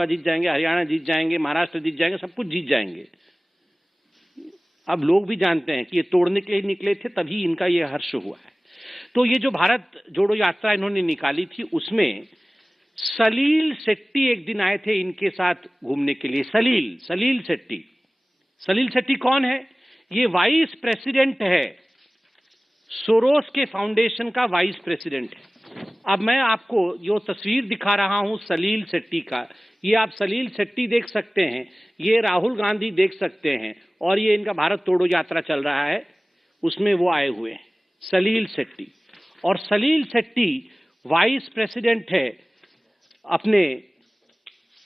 विधानसभा जीत जाएंगे, हरियाणा जीत जाएंगे, महाराष्ट्र जीत जाएंगे, सब कुछ जीत जाएंगे। अब लोग भी जानते हैं कि ये तोड़ने के लिए निकले थे, तभी इनका ये हर्ष हुआ है। तो ये जो भारत जोड़ो यात्रा इन्होंने निकाली थी, उसमें सलील शेट्टी एक दिन आए थे इनके साथ घूमने के लिए। सलील शेट्टी कौन है? ये वाइस प्रेसिडेंट है, सोरोस के फाउंडेशन का वाइस प्रेसिडेंट है। अब मैं आपको जो तस्वीर दिखा रहा हूं सलील शेट्टी का, ये आप सलील शेट्टी देख सकते हैं, ये राहुल गांधी देख सकते हैं, और ये इनका भारत तोड़ो यात्रा चल रहा है, उसमें वो आए हुए हैं, सलील शेट्टी। और सलील शेट्टी वाइस प्रेसिडेंट है अपने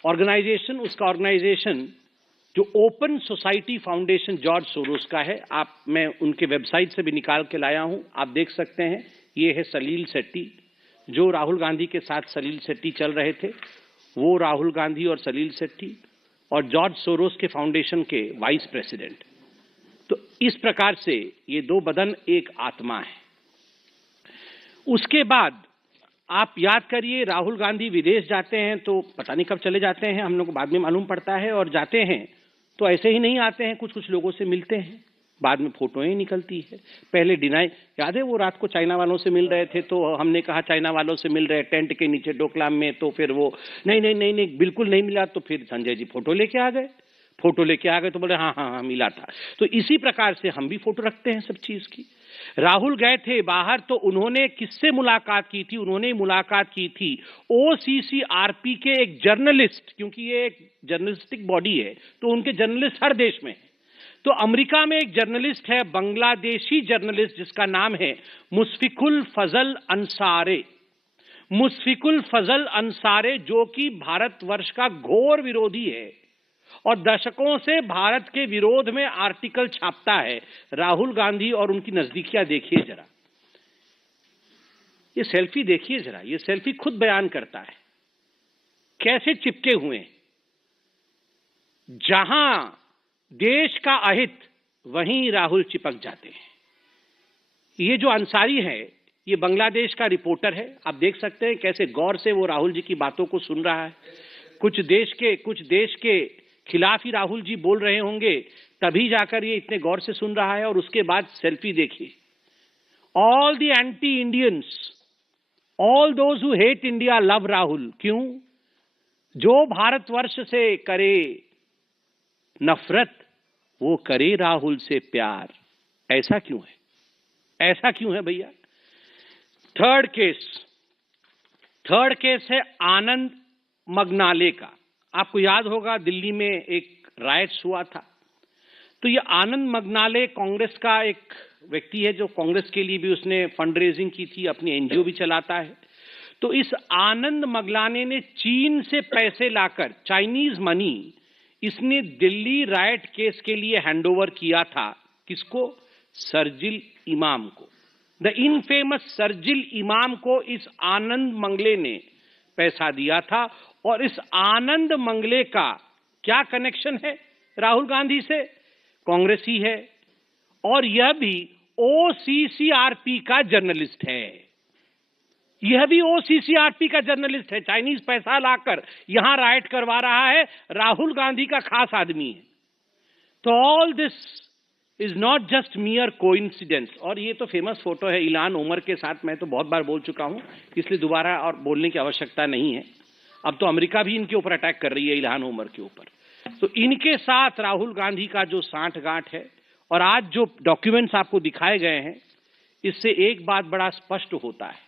ऑर्गेनाइजेशन, उसका ऑर्गेनाइजेशन जो open society foundation George Soros का है। मैं उनके वेबसाइट से भी निकाल के लाया हूं, आप देख सकते हैं। ये है सलील शेट्टी, जो राहुल गांधी के साथ सलील शेट्टी चल रहे थे, वो राहुल गांधी और सलील शेट्टी, और जॉर्ज सोरोस के फाउंडेशन के वाइस प्रेसिडेंट। तो इस प्रकार से ये दो बदन एक आत्मा है। उसके बाद आप याद करिए, राहुल गांधी विदेश जाते हैं तो पता नहीं कब चले जाते हैं, हम लोग को बाद में मालूम पड़ता है, और जाते हैं तो ऐसे ही नहीं आते हैं, कुछ कुछ लोगों से मिलते हैं, बाद में फोटोएं निकलती है। पहले डिनाई, याद है वो रात को चाइना वालों से मिल रहे थे, तो हमने कहा चाइना वालों से मिल रहे टेंट के नीचे डोकलाम में, तो फिर वो नहीं बिल्कुल नहीं मिला, तो फिर संजय जी फोटो लेके आ गए, तो बोले हाँ मिला था। तो इसी प्रकार से हम भी फोटो रखते हैं सब चीज की। राहुल गए थे बाहर, तो उन्होंने किससे मुलाकात की थी? उन्होंने मुलाकात की थी OCCRP के एक जर्नलिस्ट, क्योंकि ये एक जर्नलिस्टिक बॉडी है, तो उनके जर्नलिस्ट हर देश में है। तो अमेरिका में एक जर्नलिस्ट है, बांग्लादेशी जर्नलिस्ट, जिसका नाम है मुशफिकुल फजल अंसारे, जो कि भारतवर्ष का घोर विरोधी है और दशकों से भारत के विरोध में आर्टिकल छापता है। राहुल गांधी और उनकी नजदीकियां देखिए जरा, ये सेल्फी देखिए जरा, ये सेल्फी खुद बयान करता है कैसे चिपके हुए हैं। जहां देश का अहित, वहीं राहुल चिपक जाते हैं। ये जो अंसारी है, ये बांग्लादेश का रिपोर्टर है, आप देख सकते हैं कैसे गौर से वो राहुल जी की बातों को सुन रहा है। कुछ देश के खिलाफ ही राहुल जी बोल रहे होंगे, तभी जाकर ये इतने गौर से सुन रहा है। और उसके बाद सेल्फी देखिए, all the anti Indians, all those who hate India love Rahul. क्यों? जो भारतवर्ष से करे नफरत, वो करे राहुल से प्यार। ऐसा क्यों है भैया? थर्ड केस है आनंद मगनाले का। आपको याद होगा दिल्ली में एक राइट्स हुआ था, तो ये आनंद मगनाले कांग्रेस का एक व्यक्ति है, जो कांग्रेस के लिए भी उसने फंड रेजिंग की थी, अपनी एनजीओ भी चलाता है। तो इस आनंद मगनाले ने चीन से पैसे लाकर, चाइनीज मनी, इसने दिल्ली राइट केस के लिए हैंडओवर किया था। किसको? शरजील इमाम को, द इनफेमस शरजील इमाम को इस आनंद मंगले ने पैसा दिया था। और इस आनंद मंगले का क्या कनेक्शन है राहुल गांधी से? कांग्रेस ही है, और यह भी OCCRP का जर्नलिस्ट है। चाइनीज पैसा लाकर यहां राइट करवा रहा है, राहुल गांधी का खास आदमी है। तो all this is not just मियर coincidence. और ये तो फेमस फोटो है इल्हान उमर के साथ, मैं तो बहुत बार बोल चुका हूं, इसलिए दोबारा और बोलने की आवश्यकता नहीं है। अब तो अमेरिका भी इनके ऊपर अटैक कर रही है, इल्हान उमर के ऊपर। तो इनके साथ राहुल गांधी का जो सांठगांठ है, और आज जो डॉक्यूमेंट्स आपको दिखाए गए हैं, इससे एक बात बड़ा स्पष्ट होता है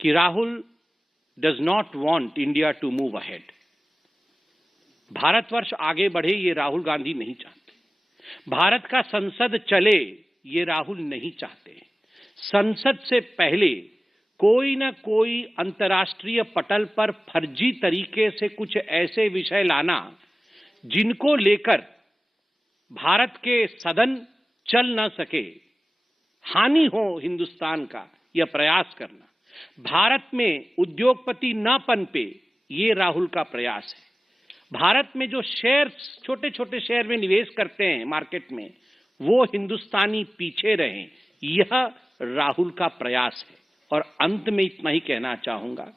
कि Rahul does not want India to move ahead. Bharatvarsh आगे बढ़े, ये राहुल गांधी नहीं चाहते। भारत का संसद चले, ये राहुल नहीं चाहते। संसद से पहले कोई न कोई अंतर्राष्ट्रीय पटल पर फर्जी तरीके से कुछ ऐसे विषय लाना जिनको लेकर भारत के सदन चल न सके, हानि हो हिंदुस्तान का, यह प्रयास करना। भारत में उद्योगपति न पनपे, ये राहुल का प्रयास है। भारत में जो शेयर्स, छोटे छोटे शेयर में निवेश करते हैं मार्केट में, वो हिंदुस्तानी पीछे रहें, यह राहुल का प्रयास है। और अंत में इतना ही कहना चाहूंगा,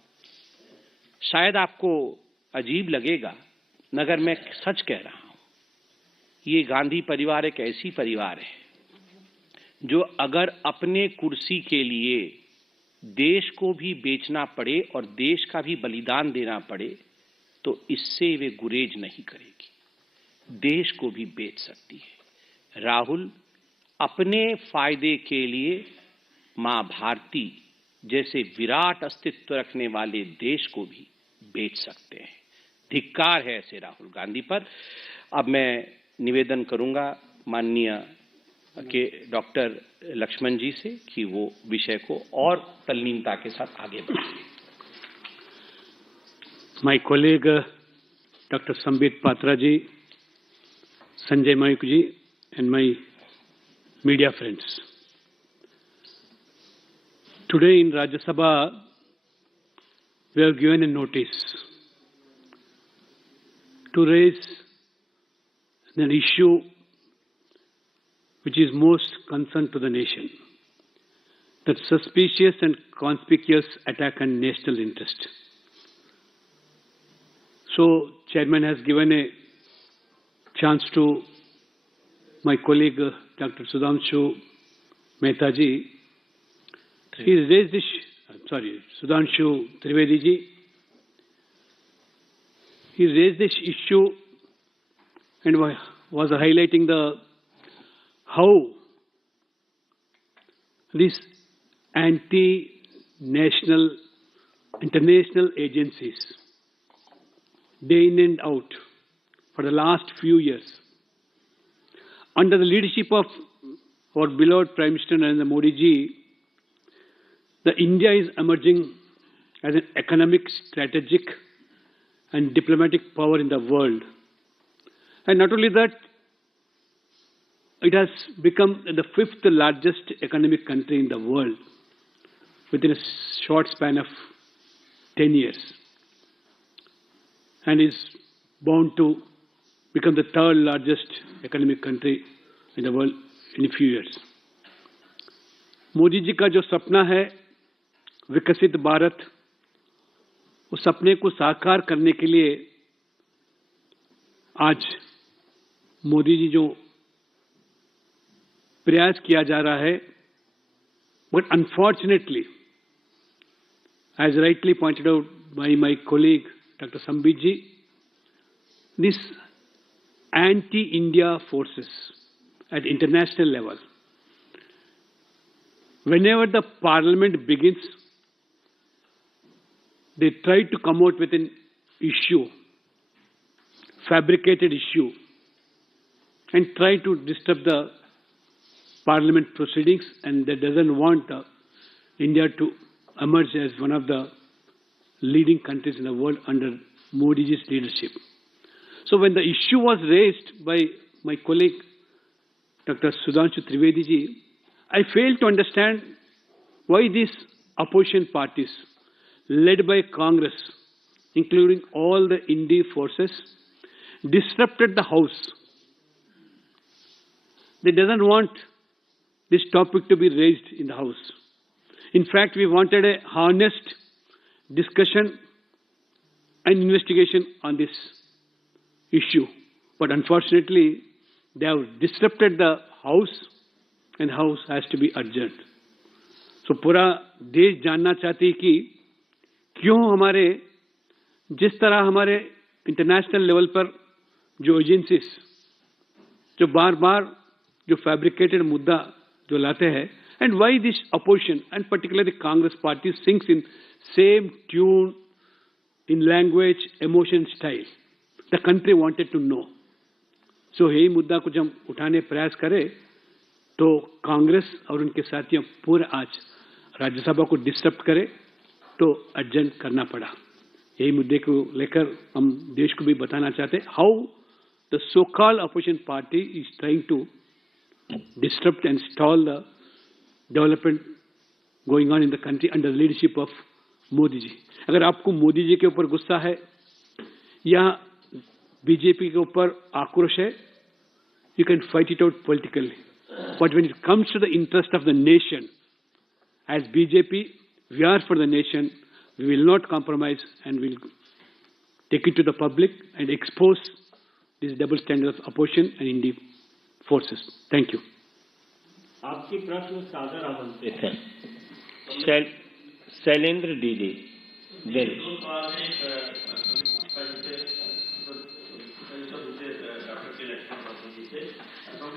शायद आपको अजीब लगेगा मगर मैं सच कह रहा हूं, ये गांधी परिवार एक ऐसी परिवार है जो अगर अपने कुर्सी के लिए देश को भी बेचना पड़े और देश का भी बलिदान देना पड़े तो इससे वे गुरेज नहीं करेगी, देश को भी बेच सकती है। राहुल अपने फायदे के लिए मां भारती जैसे विराट अस्तित्व रखने वाले देश को भी बेच सकते हैं। धिक्कार है ऐसे राहुल गांधी पर। अब मैं निवेदन करूंगा माननीय के डॉक्टर लक्ष्मण जी से कि वो विषय को और तल्लीनता के साथ आगे बढ़ाएं। My colleague Dr. Sambit Patra ji, Sanjay Mayuk ji, and my media friends. Today in Rajya Sabha, we have given a notice to raise an issue which is most concern to the nation, that suspicious and conspicuous attack on national interest. So, Chairman has given a chance to my colleague Dr. Sudhanshu Mehta ji. He raised this, Sudhanshu Trivedi ji. He raised this issue and was highlighting how these anti-national international agencies, day in and out, for the last few years, under the leadership of our beloved Prime Minister Narendra Modi ji, the India is emerging as an economic, strategic and diplomatic power in the world. And not only that, it has become the 5th largest economic country in the world within a short span of 10 years, and is bound to become the 3rd largest economic country in the world in a few years. Modi ji का जो सपना है विकसित भारत, उस सपने को साकार करने के लिए आज मोदी जी जो प्रयास किया जा रहा है, but unfortunately, as rightly pointed out by my colleague Dr. Sambit ji, these anti-India forces at international level, whenever the parliament begins, they try to come out with an issue, fabricated issue, and try to disturb the parliament proceedings, and they doesn't want India to emerge as one of the leading countries in the world under Modi ji's leadership. So when the issue was raised by my colleague Dr. Sudhanshu Trivedi ji, I failed to understand why these opposition parties led by Congress, including all the India forces, disrupted the House. They doesn't want this topic to be raised in the House. In fact, we wanted a honest discussion and investigation on this issue. But unfortunately, they have disrupted the House, and House has to be adjourned. So पूरा देश जानना चाहती है कि क्यों हमारे जिस तरह हमारे इंटरनेशनल लेवल पर जो एजेंसीज जो बार बार जो फैब्रिकेटेड मुद्दा जो लाते हैं, and why this opposition and particularly the Congress party sings in same tune, in language, emotion, style. The country wanted to know. So यही मुद्दा को जब उठाने प्रयास करें तो कांग्रेस और उनके साथियों पूरे आज राज्यसभा को डिस्टर्ब करे तो एडजर्न करना पड़ा। यही मुद्दे को लेकर हम देश को भी बताना चाहते हैं how the so called opposition party is trying to disturb and stall the development going on in the country under leadership of Modi ji. अगर आपको मोदी जी के ऊपर गुस्सा है या बीजेपी के ऊपर आक्रोश है, you can fight it out politically. But when it comes to the interest of the nation, as BJP, we are for the nation, we will not compromise and will take it to the public and expose this double standard of opposition and Indian forces. Thank you. आपकी प्रश्न सादर आमंत्रित है Shailendra DD दिल।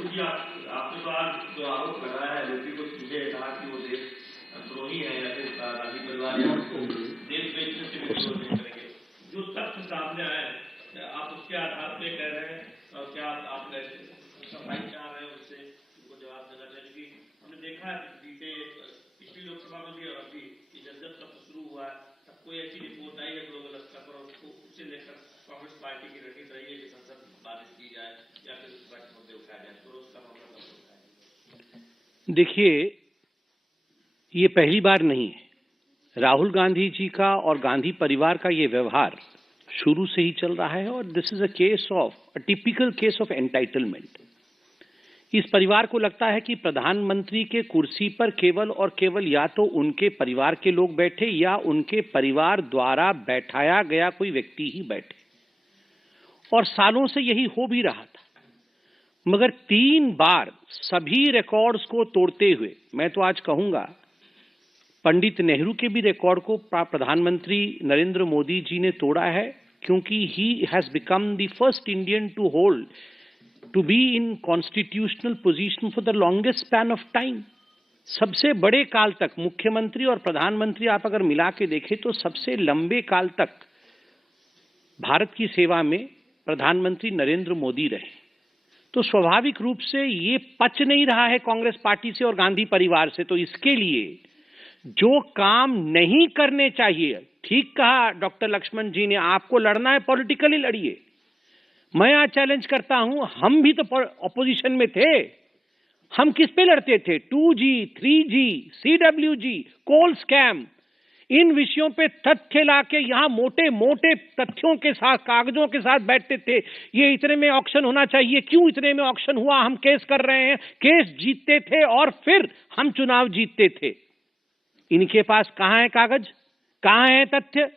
जी आपने तो आज जो आरोप लगाया है एलएलपी को सीधे कहा कि वो देशद्रोही है या फिर गांधी परिवार या उसको देश बेचने से भी विरोध नहीं करेंगे। जो तथ्य सामने आए आप उसके आधार पे कह रहे हैं और क्या आप सफाई चाह रहे हैं उससे उनको जवाब देना चाहिए कि हमने देखा है बीते पिछली लोकसभा में भी और अभी जब सत्र शुरू हुआ है तब कोई ऐसी रिपोर्ट आई है ग्लोबल स्तर पर उसको उससे लेकर कांग्रेस पार्टी की रणनीति रही है कि संसद बाधित की जाए या फिर उस पर मुद्दे उठाए जाए तो उसका मामला कब उठाए। देखिए, ये पहली बार नहीं है। राहुल गांधी जी का और गांधी परिवार का ये व्यवहार शुरू से ही चल रहा है और this is a typical case of entitlement. इस परिवार को लगता है कि प्रधानमंत्री के कुर्सी पर केवल और केवल या तो उनके परिवार के लोग बैठे या उनके परिवार द्वारा बैठाया गया कोई व्यक्ति ही बैठे, और सालों से यही हो भी रहा था। मगर 3 बार सभी रिकॉर्ड्स को तोड़ते हुए, मैं तो आज कहूंगा पंडित नेहरू के भी रिकॉर्ड को प्रधानमंत्री नरेंद्र मोदी जी ने तोड़ा है, क्योंकि he has become the first Indian to be in constitutional position for the longest span of time. सबसे बड़े काल तक मुख्यमंत्री और प्रधानमंत्री आप अगर मिला के देखें तो सबसे लंबे काल तक भारत की सेवा में प्रधानमंत्री नरेंद्र मोदी रहे। तो स्वाभाविक रूप से ये पच नहीं रहा है कांग्रेस पार्टी से और गांधी परिवार से। तो इसके लिए जो काम नहीं करने चाहिए, ठीक कहा डॉक्टर लक्ष्मण जी ने, आपको लड़ना है पॉलिटिकली लड़िए। मैं आज चैलेंज करता हूं, हम भी तो ऑपोजिशन में थे, हम किस पे लड़ते थे? 2G, 3G, CWG, कोल स्कैम, इन विषयों पे तथ्य लाके यहां मोटे मोटे तथ्यों के साथ कागजों के साथ बैठते थे। ये इतने में ऑक्शन होना चाहिए, क्यों इतने में ऑक्शन हुआ, हम केस कर रहे हैं, केस जीतते थे और फिर हम चुनाव जीतते थे। इनके पास कहां है कागज, कहां है तथ्य?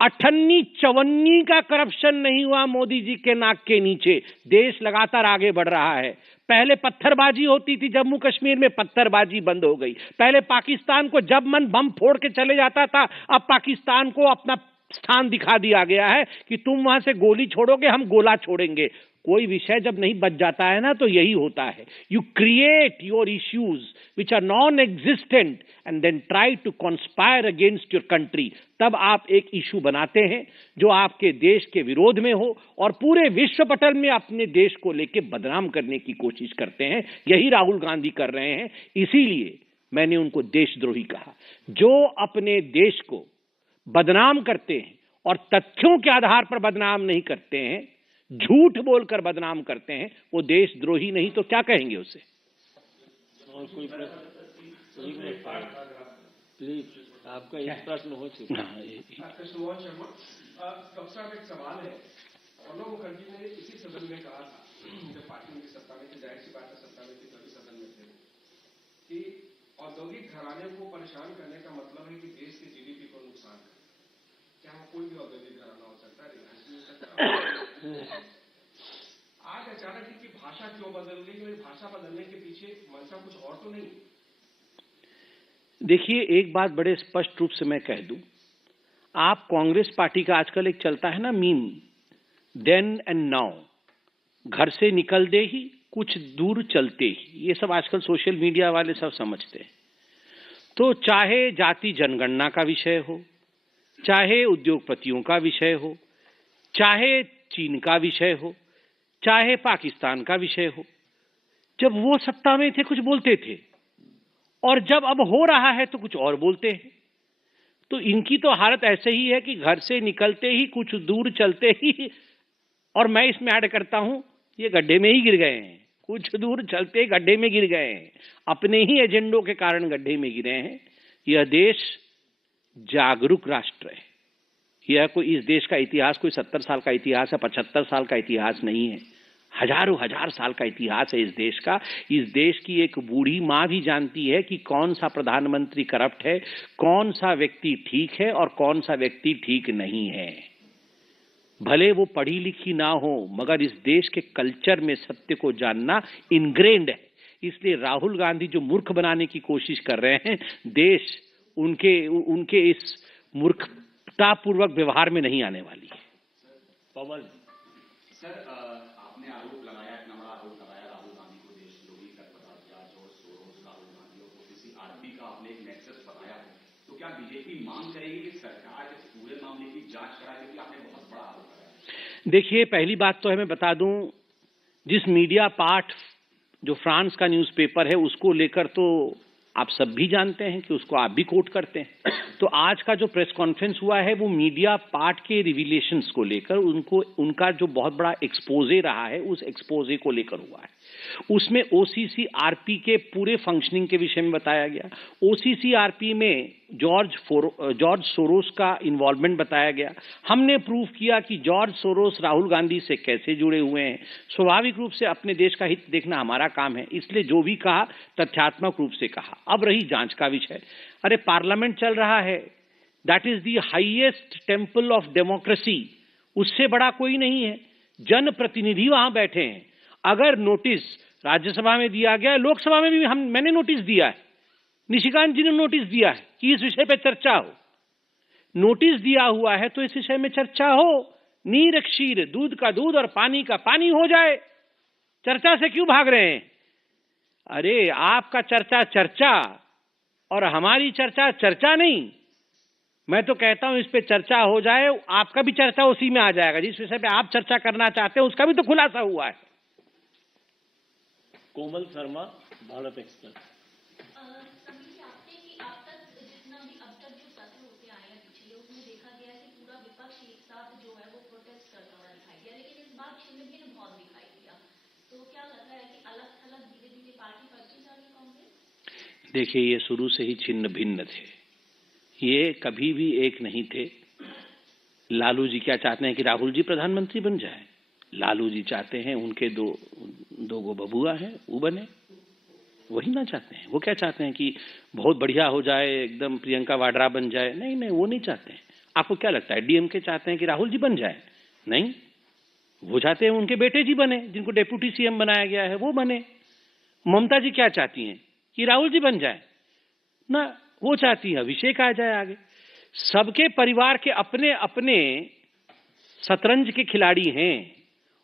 58-54 का करप्शन नहीं हुआ मोदी जी के नाक के नीचे। देश लगातार आगे बढ़ रहा है। पहले पत्थरबाजी होती थी, जम्मू कश्मीर में पत्थरबाजी बंद हो गई। पहले पाकिस्तान को जब मन बम फोड़ के चले जाता था, अब पाकिस्तान को अपना स्थान दिखा दिया गया है कि तुम वहां से गोली छोड़ोगे, हम गोला छोड़ेंगे। कोई विषय जब नहीं बच जाता है ना, तो यही होता है, you create your issues which are non existent and then try to conspire against your country. तब आप एक इशू बनाते हैं जो आपके देश के विरोध में हो और पूरे विश्व पटल में अपने देश को लेकर बदनाम करने की कोशिश करते हैं। यही राहुल गांधी कर रहे हैं। इसीलिए मैंने उनको देशद्रोही कहा। जो अपने देश को बदनाम करते हैं और तथ्यों के आधार पर बदनाम नहीं करते हैं, झूठ बोलकर बदनाम करते हैं, वो देशद्रोही नहीं तो क्या कहेंगे उसे? और कोई प्लीज, आपका एक प्रश्न हो चुका है। डॉक्टर साहब, एक सवाल है। प्रणब मुखर्जी ने इसी सदन में कहा था, जब पार्टी उनकी सत्ता में थी, जाहिर सी बात है सत्ता में थी तभी सदन में थे, कि औद्योगिक घराने को परेशान करने का मतलब है कि देश के जीडीपी को नुकसान करना। क्या कोई भी औद्योगिक घराना हो सकता है, रिलायंस भी हो सकता है। आज अचानक की भाषा क्यों बदल गई? भाषा बदलने के पीछे मंशा कुछ और तो नहीं? देखिए, एक बात बड़े स्पष्ट रूप से मैं कह दूं, आप कांग्रेस पार्टी का आजकल एक चलता है ना मीम, देन एंड नाउ, घर से निकल दे ही कुछ दूर चलते ही, ये सब आजकल सोशल मीडिया वाले सब समझते हैं। तो चाहे जाति जनगणना का विषय हो, चाहे उद्योगपतियों का विषय हो, चाहे चीन का विषय हो, चाहे पाकिस्तान का विषय हो, जब वो सत्ता में थे कुछ बोलते थे और जब अब हो रहा है तो कुछ और बोलते हैं। तो इनकी तो हालत ऐसे ही है कि घर से निकलते ही कुछ दूर चलते ही, और मैं इसमें ऐड करता हूं, ये गड्ढे में ही गिर गए हैं। कुछ दूर चलते गड्ढे में गिर गए हैं, अपने ही एजेंडों के कारण गड्ढे में गिरे हैं। यह देश जागरूक राष्ट्र है। यह कोई, इस देश का इतिहास कोई 70 साल का इतिहास है, 75 साल का इतिहास नहीं है, हजारों हजार साल का इतिहास है इस देश का। इस देश की एक बूढ़ी माँ भी जानती है कि कौन सा प्रधानमंत्री करप्ट है, कौन सा व्यक्ति ठीक है और कौन सा व्यक्ति ठीक नहीं है। भले वो पढ़ी लिखी ना हो, मगर इस देश के कल्चर में सत्य को जानना इनग्रेन्ड है। इसलिए राहुल गांधी जो मूर्ख बनाने की कोशिश कर रहे हैं, देश उनके इस मूर्खतापूर्वक व्यवहार में नहीं आने वाली है। पवन सर, आपने आरोप लगाया, इतना बड़ा आरोप लगाया राहुल गांधी को देशद्रोही बता दिया, जॉर्ज सोरोस, राहुल गांधी और OCCRP का आपने एक नेक्सस बताया है, तो क्या बीजेपी मांग करेगी कि सरकार इस पूरे मामले की जांच कराए, क्योंकि आपने बहुत बड़ा आरोप लगाया? देखिए, पहली बात तो है, मैं बता दूं, जिस मीडिया पार्ट जो फ्रांस का न्यूज़पेपर है उसको लेकर तो आप सब भी जानते हैं कि उसको आप भी कोट करते हैं। तो आज का जो प्रेस कॉन्फ्रेंस हुआ है वो मीडिया पार्ट के रिविलेशंस को लेकर, उनका जो बहुत बड़ा एक्सपोजे रहा है उस एक्सपोजे को लेकर हुआ है। उसमें OCCRP के पूरे फंक्शनिंग के विषय में बताया गया। OCCRP में जॉर्ज सोरोस का इन्वॉल्वमेंट बताया गया। हमने प्रूव किया कि जॉर्ज सोरोस राहुल गांधी से कैसे जुड़े हुए हैं। स्वाभाविक रूप से अपने देश का हित देखना हमारा काम है, इसलिए जो भी कहा तथ्यात्मक रूप से कहा। अब रही जांच का विषय, अरे पार्लियामेंट चल रहा है, that is the highest temple of democracy, उससे बड़ा कोई नहीं है। जनप्रतिनिधि वहां बैठे हैं। अगर नोटिस राज्यसभा में दिया गया, लोकसभा में भी मैंने नोटिस दिया है, निशिकांत जी ने नोटिस दिया है कि इस विषय पर चर्चा हो। नोटिस दिया हुआ है तो इस विषय में चर्चा हो। नीर क्षीर, दूध का दूध और पानी का पानी हो जाए। चर्चा से क्यों भाग रहे हैं? अरे आपका चर्चा चर्चा और हमारी चर्चा चर्चा नहीं। मैं तो कहता हूं इस पे चर्चा हो जाए, आपका भी चर्चा उसी में आ जाएगा। जिस विषय पे आप चर्चा करना चाहते हैं उसका भी तो खुलासा हुआ है। कोमल शर्मा, भारत एक्सप्रेस। देखिए, ये शुरू से ही छिन्न भिन्न थे, ये कभी भी एक नहीं थे। लालू जी क्या चाहते हैं कि राहुल जी प्रधानमंत्री बन जाए। लालू जी चाहते हैं उनके दो गो बबुआ हैं वो बने, वही ना चाहते हैं। वो क्या चाहते हैं कि बहुत बढ़िया हो जाए, एकदम प्रियंका वाड्रा बन जाए? नहीं नहीं, वो नहीं चाहते हैं। आपको क्या लगता है DMK चाहते हैं कि राहुल जी बन जाए? नहीं, वो चाहते हैं उनके बेटे जी बने, जिनको डेप्यूटी CM बनाया गया है वो बने। ममता जी क्या चाहती हैं कि राहुल जी बन जाए ना, वो चाहती है अभिषेक आ जाए आगे। सबके परिवार के अपने अपने शतरंज के खिलाड़ी हैं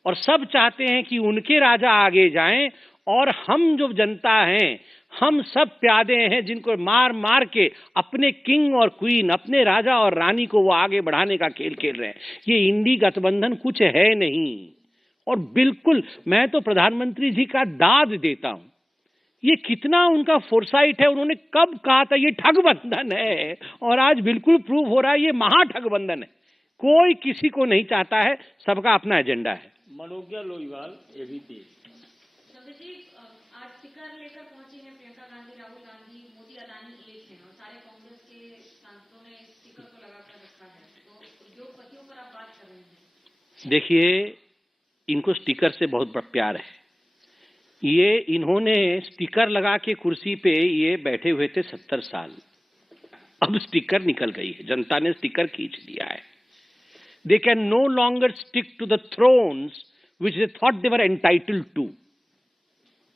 और सब चाहते हैं कि उनके राजा आगे जाएं, और हम जो जनता हैं, हम सब प्यादे हैं जिनको मार मार के अपने किंग और क्वीन, अपने राजा और रानी को वो आगे बढ़ाने का खेल खेल रहे हैं। ये इंडी गठबंधन कुछ है नहीं। और बिल्कुल मैं तो प्रधानमंत्री जी का दाद देता हूं। ये कितना उनका फोरसाइट है, उन्होंने कब कहा था ये ठगबंधन है, और आज बिल्कुल प्रूव हो रहा है ये महा ठगबंधन है। कोई किसी को नहीं चाहता है, सबका अपना एजेंडा है। मनोज्ञा लोईवाल, ABP। आज स्टिकर लेकर पहुंची हैं प्रियंका गांधी, राहुल गांधी, मोदी, अदानी एक हैं और सारे कांग्रेस के सांसदों ने स्टिकर को लगाकर रखा है। तो उद्योगपतियों पर आप बात कर रहे हैं। देखिए, इनको स्टिकर से बहुत बड़ा प्यार है। ये इन्होंने स्टिकर लगा के कुर्सी पे ये बैठे हुए थे 70 साल। अब स्टिकर निकल गई है, जनता ने स्टिकर खींच लिया है। They can no longer stick to the thrones which they thought they were entitled to.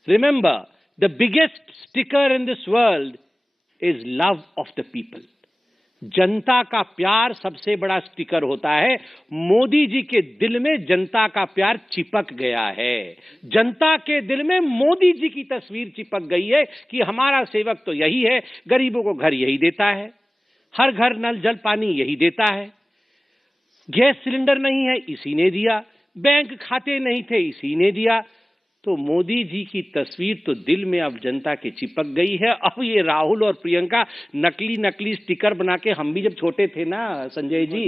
Remember, the biggest sticker in this world is love of the people. जनता का प्यार सबसे बड़ा स्टिकर होता है। मोदी जी के दिल में जनता का प्यार चिपक गया है। जनता के दिल में मोदी जी की तस्वीर चिपक गई है कि हमारा सेवक तो यही है, गरीबों को घर यही देता है, हर घर नल जल पानी यही देता है, गैस सिलेंडर नहीं है इसी ने दिया, बैंक खाते नहीं थे इसी ने दिया। तो मोदी जी की तस्वीर तो दिल में अब जनता के चिपक गई है। अब ये राहुल और प्रियंका नकली नकली स्टिकर बना के, हम भी जब छोटे थे ना संजय जी,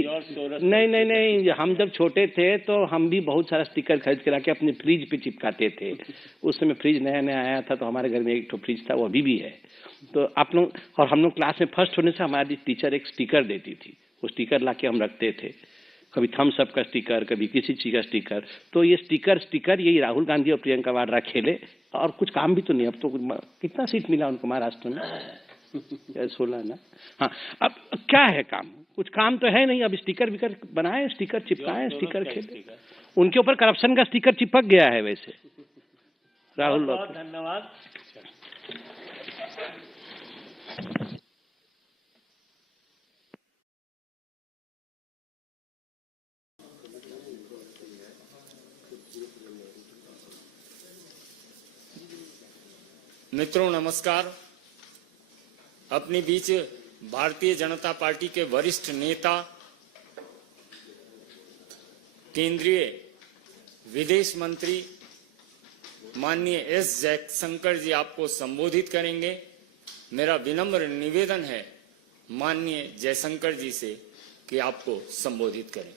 नहीं, हम जब छोटे थे तो हम भी बहुत सारा स्टिकर खरीद के लाके अपने फ्रिज पे चिपकाते थे। उस समय फ्रिज नया नया आया था तो हमारे घर में एक तो फ्रिज था, वो अभी भी है। तो आप लोग और हम लोग क्लास में फर्स्ट होने से हमारी टीचर एक स्टिकर देती थी, वो स्टिकर लाके हम रखते थे। कभी थम्स अप का स्टिकर, कभी किसी चीज का स्टिकर। तो ये स्टिकर यही राहुल गांधी और प्रियंका वाड्रा खेले, और कुछ काम भी तो नहीं। अब तो कितना सीट मिला उनको महाराष्ट्र में? 16 ना। हाँ, अब क्या है काम? कुछ काम तो है नहीं, अब स्टिकर विकर बनाए, स्टिकर चिपकाए, स्टिकर खेले, उनके ऊपर करप्शन का स्टिकर चिपक गया है वैसे राहुल। बहुत धन्यवाद। मित्रों नमस्कार। अपने बीच भारतीय जनता पार्टी के वरिष्ठ नेता केंद्रीय विदेश मंत्री माननीय एस जयशंकर जी आपको संबोधित करेंगे। मेरा विनम्र निवेदन है माननीय जयशंकर जी से कि आपको संबोधित करें।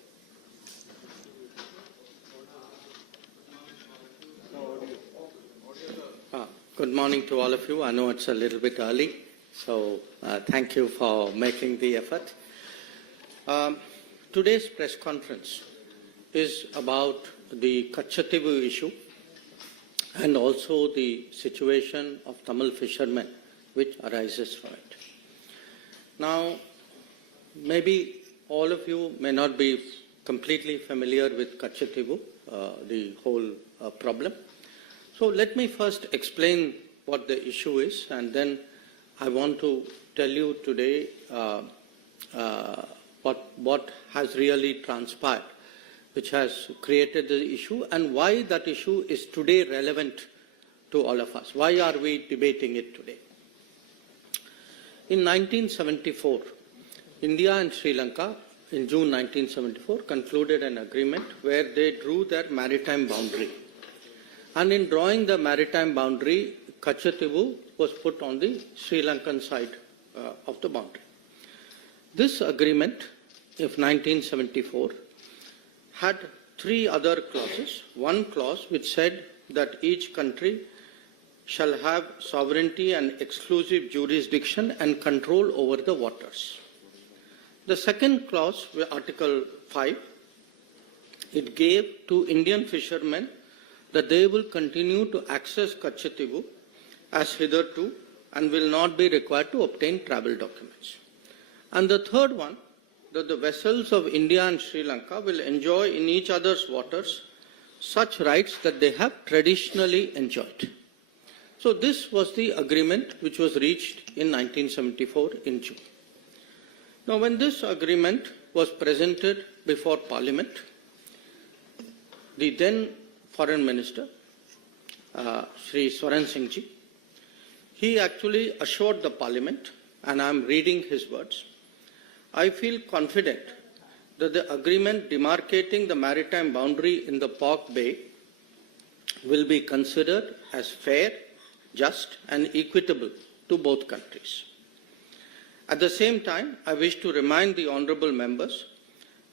Good morning to all of you. I know it's a little bit early, so thank you for making the effort. Today's press conference is about the Kachativu issue and also the situation of Tamil fishermen which arises from it. Now, maybe all of you may not be completely familiar with Kachativu, the whole problem. So let me first explain what the issue is, and then I want to tell you today what has really transpired, which has created the issue, and why that issue is today relevant to all of us. Why are we debating it today? In 1974, India and Sri Lanka, in June 1974, concluded an agreement where they drew their maritime boundary. And in drawing the maritime boundary, Kachativu was put on the Sri Lankan side of the boundary. This agreement of 1974 had three other clauses. One clause which said that each country shall have sovereignty and exclusive jurisdiction and control over the waters. The second clause, Article 5, it gave to Indian fishermen that they will continue to access Kachativu as hitherto and will not be required to obtain travel documents. And the third one, that the vessels of India and Sri Lanka will enjoy in each other's waters such rights that they have traditionally enjoyed. So this was the agreement which was reached in 1974 in June. Now when this agreement was presented before Parliament, the then Foreign Minister, Sri Swaran Singh ji, he actually assured the Parliament, and I am reading his words, I feel confident that the agreement demarcating the maritime boundary in the Pork Bay will be considered as fair, just and equitable to both countries. At the same time, I wish to remind the honourable members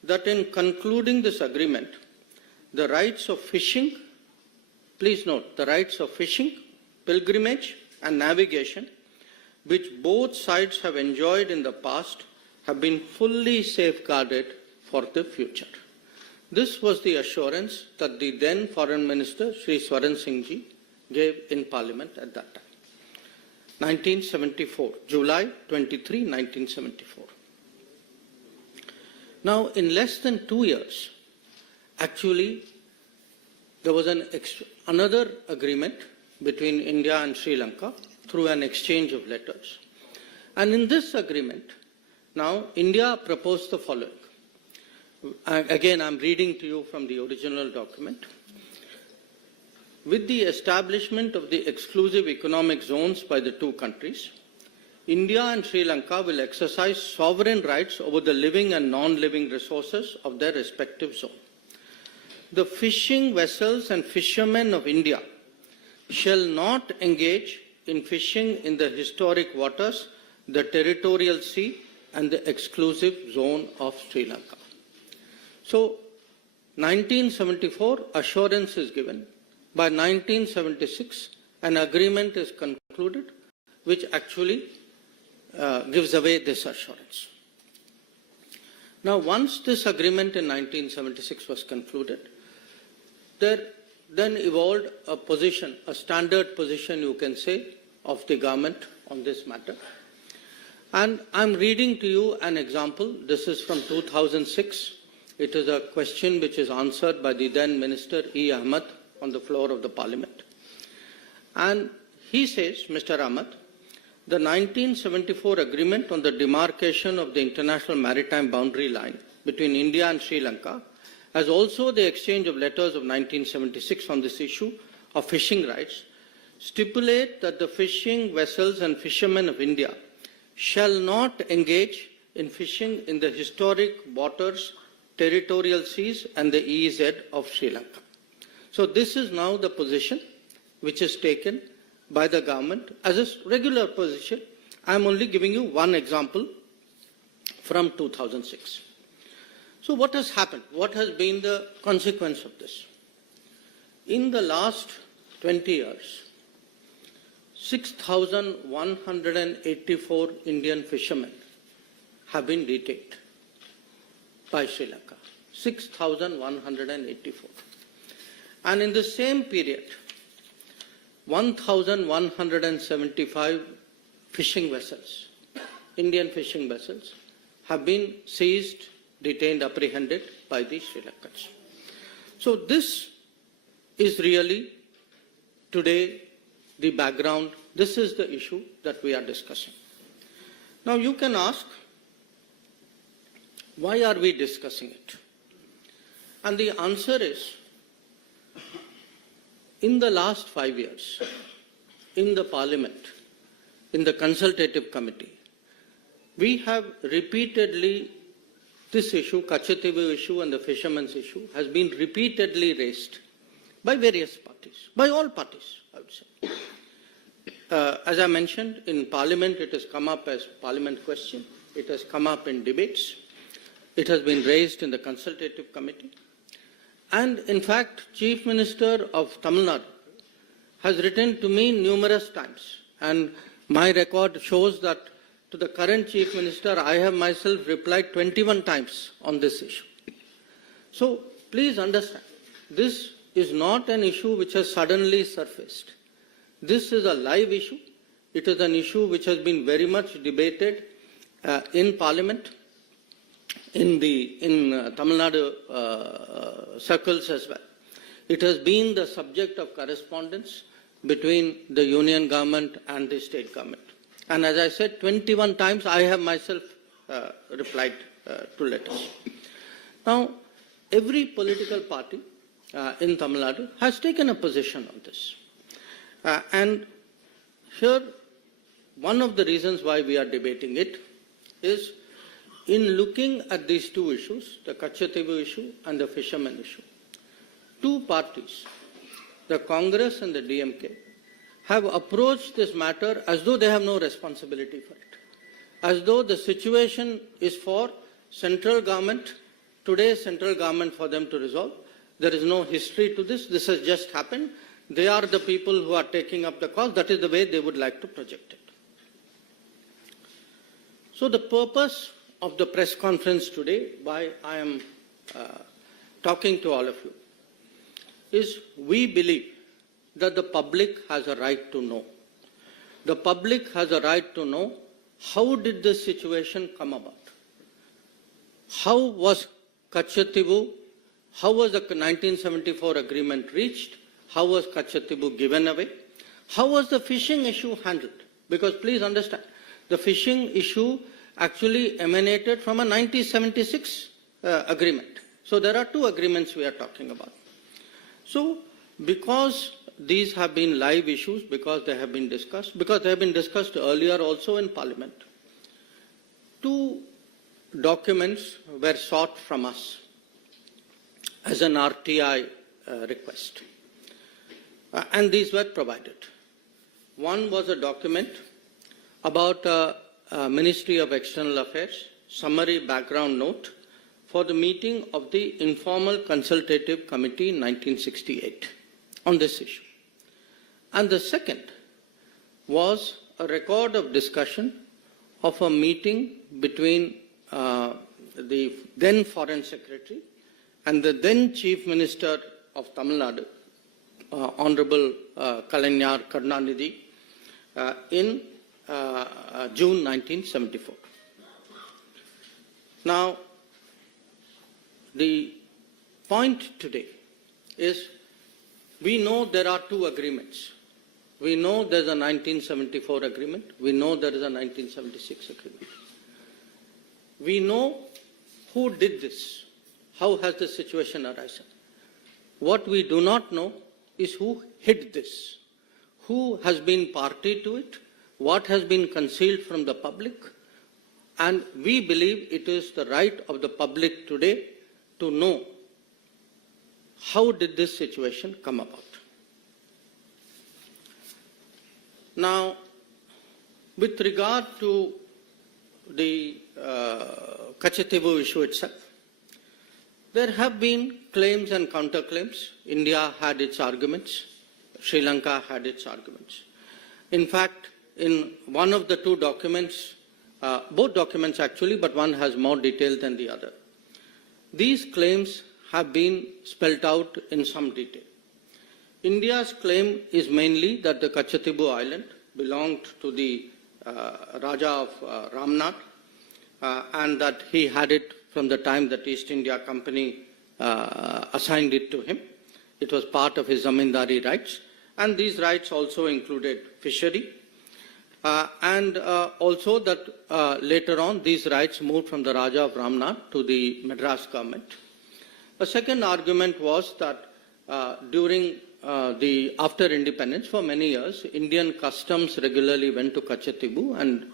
that in concluding this agreement, the rights of fishing, please note, the rights of fishing, pilgrimage and navigation, which both sides have enjoyed in the past, have been fully safeguarded for the future. This was the assurance that the then Foreign Minister, Sri Swaran Singh ji, gave in Parliament at that time. 1974, July 23, 1974. Now, in less than 2 years, actually, there was another agreement between India and Sri Lanka through an exchange of letters. And in this agreement, now India proposed the following. Again, I'm reading to you from the original document. With the establishment of the exclusive economic zones by the two countries, India and Sri Lanka will exercise sovereign rights over the living and non-living resources of their respective zone. The fishing vessels and fishermen of India shall not engage in fishing in the historic waters, the territorial sea, and the exclusive zone of Sri Lanka. So, 1974, assurance is given. By 1976, an agreement is concluded which actually gives away this assurance. Now, once this agreement in 1976 was concluded, there then evolved a position, a standard position, you can say, of the government on this matter. And I'm reading to you an example. This is from 2006. It is a question which is answered by the then Minister E. Ahmed on the floor of the Parliament. And he says, Mr. Ahmed, the 1974 agreement on the demarcation of the international maritime boundary line between India and Sri Lanka, as also the exchange of letters of 1976 on this issue of fishing rights, stipulate that the fishing vessels and fishermen of India shall not engage in fishing in the historic waters, territorial seas and the EEZ of Sri Lanka. So this is now the position which is taken by the government as a regular position. I am only giving you one example from 2006. So what has happened? What has been the consequence of this? In the last 20 years, 6,184 Indian fishermen have been detained by Sri Lanka. 6,184. And in the same period, 1,175 fishing vessels, Indian fishing vessels, have been seized, detained, apprehended by the Sri Lankans. So this is really today the background. This is the issue that we are discussing. Now you can ask, why are we discussing it? And the answer is, in the last 5 years, in the Parliament, in the Consultative Committee, we have repeatedly, this issue, Kachativu issue and the fishermen's issue, has been repeatedly raised by various parties, by all parties, I would say. As I mentioned, in Parliament it has come up as Parliament question, it has come up in debates, it has been raised in the Consultative Committee, and in fact, Chief Minister of Tamil Nadu has written to me numerous times, and my record shows that to the current Chief Minister, I have myself replied 21 times on this issue. So please understand, this is not an issue which has suddenly surfaced. This is a live issue. It is an issue which has been very much debated in Parliament, in Tamil Nadu circles as well. It has been the subject of correspondence between the Union government and the state government. And as I said, 21 times I have myself replied to letters. Now, every political party in Tamil Nadu has taken a position on this. And here, one of the reasons why we are debating it is, in looking at these two issues, the Kachativu issue and the fishermen issue, two parties, the Congress and the DMK, have approached this matter as though they have no responsibility for it, as though the situation is for central government, today's central government, for them to resolve. There is no history to this. This has just happened. They are the people who are taking up the cause. That is the way they would like to project it. So the purpose of the press conference today, why I am talking to all of you, is we believe that the public has a right to know. The public has a right to know how did this situation come about. How was Kachativu, how was the 1974 agreement reached? How was Kachativu given away? How was the fishing issue handled? Because please understand, the fishing issue actually emanated from a 1976 agreement. So there are two agreements we are talking about. So because these have been live issues, because they have been discussed earlier also in Parliament, two documents were sought from us as an RTI request. And these were provided. One was a document about Ministry of External Affairs, summary background note for the meeting of the Informal Consultative Committee in 1968 on this issue. And the second was a record of discussion of a meeting between the then Foreign Secretary and the then Chief Minister of Tamil Nadu, Honorable Kalaignar Karunanidhi, in June 1974. Now, the point today is we know there are two agreements. We know there's a 1974 agreement. We know there is a 1976 agreement. We know who did this. How has the situation arisen? What we do not know is who hid this, who has been party to it, what has been concealed from the public, and we believe it is the right of the public today to know how did this situation come about. Now, with regard to the Kachetibu issue itself, there have been claims and counterclaims. India had its arguments. Sri Lanka had its arguments. In fact, in one of the two documents, both documents actually, but one has more detail than the other, these claims have been spelled out in some detail. India's claim is mainly that the Kachetibu Island belonged to the Raja of Ramnath and that he had it from the time that East India Company assigned it to him. It was part of his zamindari rights, and these rights also included fishery, and also that later on these rights moved from the Raja of Ramnath to the Madras government. A second argument was that after independence, for many years, Indian customs regularly went to Kachetibu, and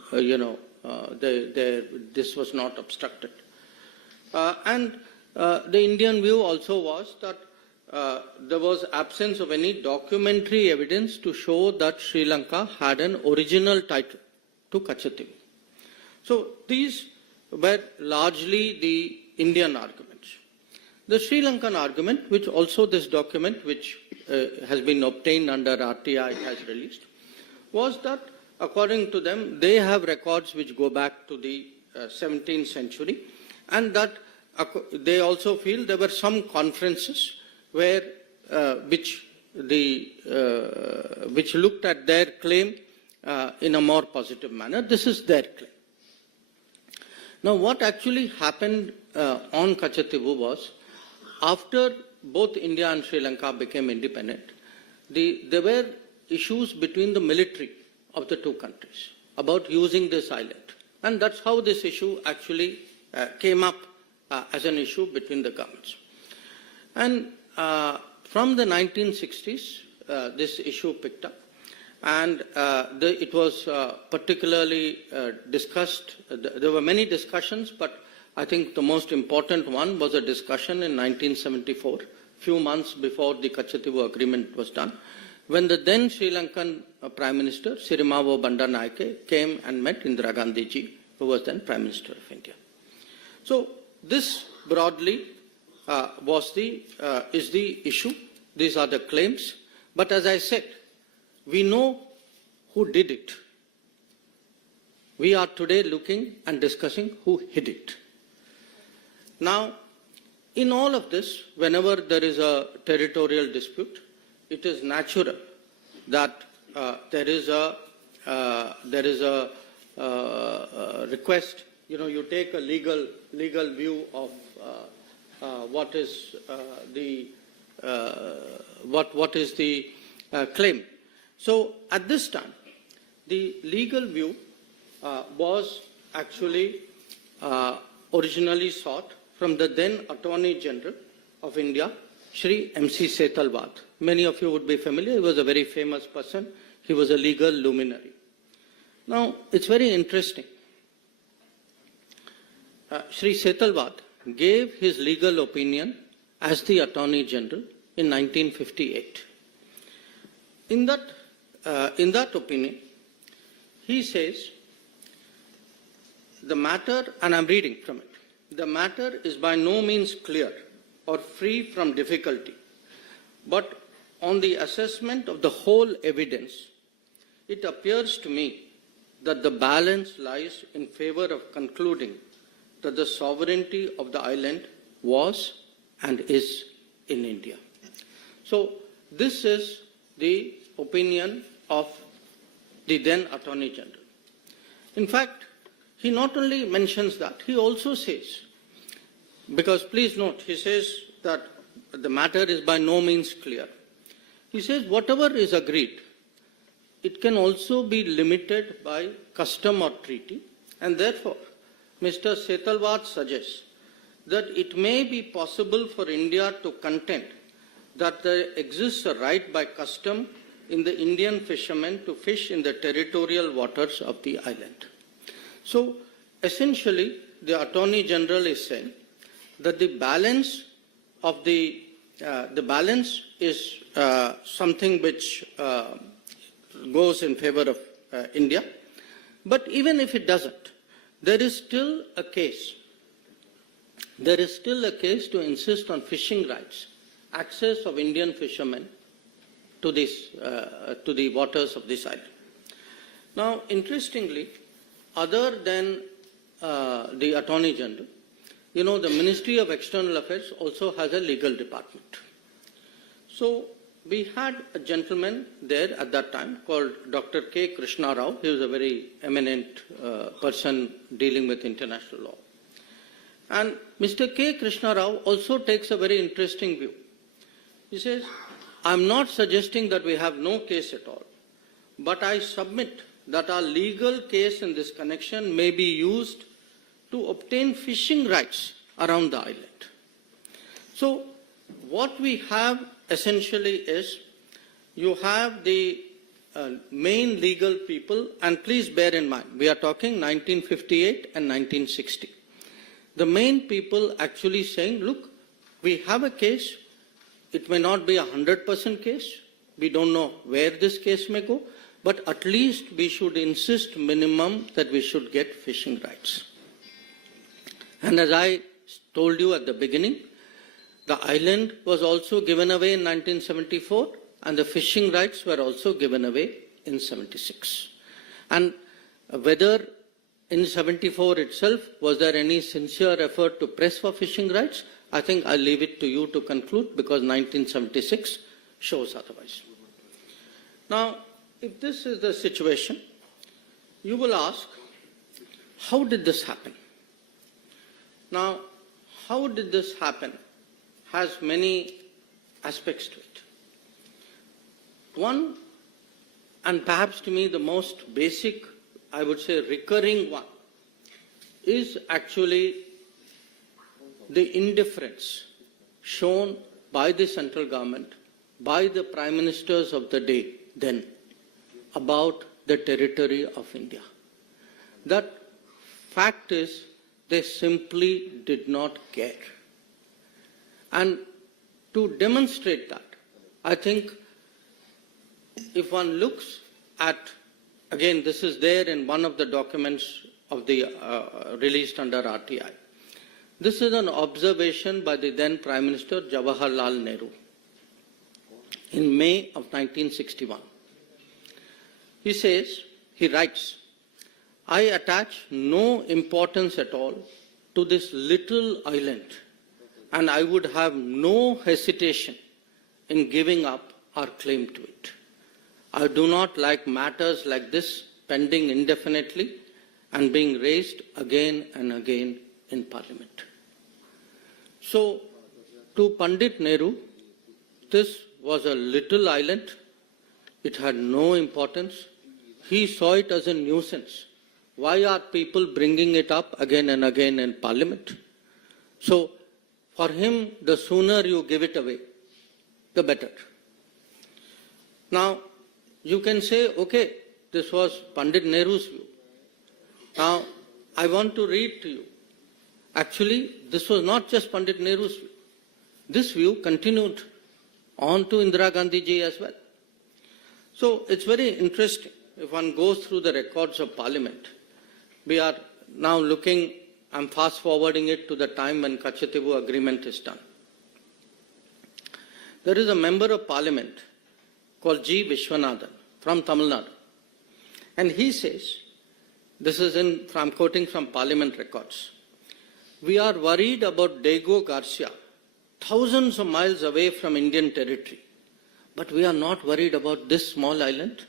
this was not obstructed. And the Indian view also was that there was absence of any documentary evidence to show that Sri Lanka had an original title to Kachetibu. So these were largely the Indian arguments. The Sri Lankan argument, which also this document, which has been obtained under RTI, has released, was that according to them, they have records which go back to the 17th century, and that they also feel there were some conferences where which looked at their claim in a more positive manner. This is their claim. Now, what actually happened on Kachetibu was, after both India and Sri Lanka became independent, there were issues between the military of the two countries about using this island. And that's how this issue actually came up as an issue between the governments. And from the 1960s, this issue picked up. And it was particularly discussed. There were many discussions, but I think the most important one was a discussion in 1974, few months before the Kachetibu agreement was done, when the then Sri Lankan Prime Minister, Sirimavo Bandaranaike, came and met Indira Gandhi ji, who was then Prime Minister of India. So this broadly is the issue. These are the claims. But as I said, we know who did it. We are today looking and discussing who hid it. Now, in all of this, whenever there is a territorial dispute, it is natural that there is a request. You take a legal view of what is the claim. So at this time, the legal view was actually originally sought from the then Attorney General of India, Shri M.C. Setalvad. Many of you would be familiar. He was a very famous person. He was a legal luminary. Now, it's very interesting. Shri Setalvad gave his legal opinion as the Attorney General in 1958. In that opinion, he says, the matter, and I'm reading from it, the matter is by no means clear or free from difficulty, but on the assessment of the whole evidence, it appears to me that the balance lies in favor of concluding that the sovereignty of the island was and is in India. So this is the opinion of the then Attorney General. In fact, he not only mentions that, he also says, because please note, he says that the matter is by no means clear. He says whatever is agreed, it can also be limited by custom or treaty, and therefore Mr. Setalvad suggests that it may be possible for India to contend that there exists a right by custom in the Indian fishermen to fish in the territorial waters of the island. So essentially, the Attorney General is saying that the balance of the balance is something which goes in favor of India. But even if it doesn't, there is still a case. There is still a case to insist on fishing rights, access of Indian fishermen to the waters of this island. Now, interestingly, other than the Attorney General, you know, the Ministry of External Affairs also has a legal department. So we had a gentleman there at that time called Dr. K. Krishna Rao. He was a very eminent person dealing with international law. And Mr. K. Krishna Rao also takes a very interesting view. He says, I'm not suggesting that we have no case at all, but I submit that our legal case in this connection may be used to obtain fishing rights around the island. So what we have essentially is, you have the main legal people, and please bear in mind, we are talking 1958 and 1960. The main people actually saying, look, we have a case, it may not be 100% case, we don't know where this case may go, but at least we should insist minimum that we should get fishing rights. And as I told you at the beginning, the island was also given away in 1974, and the fishing rights were also given away in 76. And whether in 74 itself, was there any sincere effort to press for fishing rights? I think I'll leave it to you to conclude, because 1976 shows otherwise. Now, if this is the situation, you will ask, how did this happen? Now, how did this happen has many aspects to it. One, and perhaps to me the most basic, I would say recurring one, is actually the indifference shown by the central government, by the prime ministers of the day then, about the territory of India. That fact is, they simply did not care. And to demonstrate that, I think if one looks at, again, this is there in one of the documents of the released under RTI. This is an observation by the then Prime Minister Jawaharlal Nehru in May of 1961. He says, he writes, I attach no importance at all to this little island, and I would have no hesitation in giving up our claim to it. I do not like matters like this pending indefinitely and being raised again and again in Parliament. So, to Pandit Nehru, this was a little island. It had no importance. He saw it as a nuisance. Why are people bringing it up again and again in Parliament? So, for him, the sooner you give it away, the better. Now, you can say, okay, this was Pandit Nehru's view. Now, I want to read to you. Actually, this was not just Pandit Nehru's view. This view continued on to Indira Gandhi ji as well. So, it's very interesting. If one goes through the records of Parliament, we are now looking, I'm fast forwarding it to the time when Kachetibu agreement is done. There is a member of Parliament called G. Vishwanathan from Tamil Nadu. And he says, this is I'm quoting from Parliament records, we are worried about Diego Garcia, thousands of miles away from Indian territory, but we are not worried about this small island.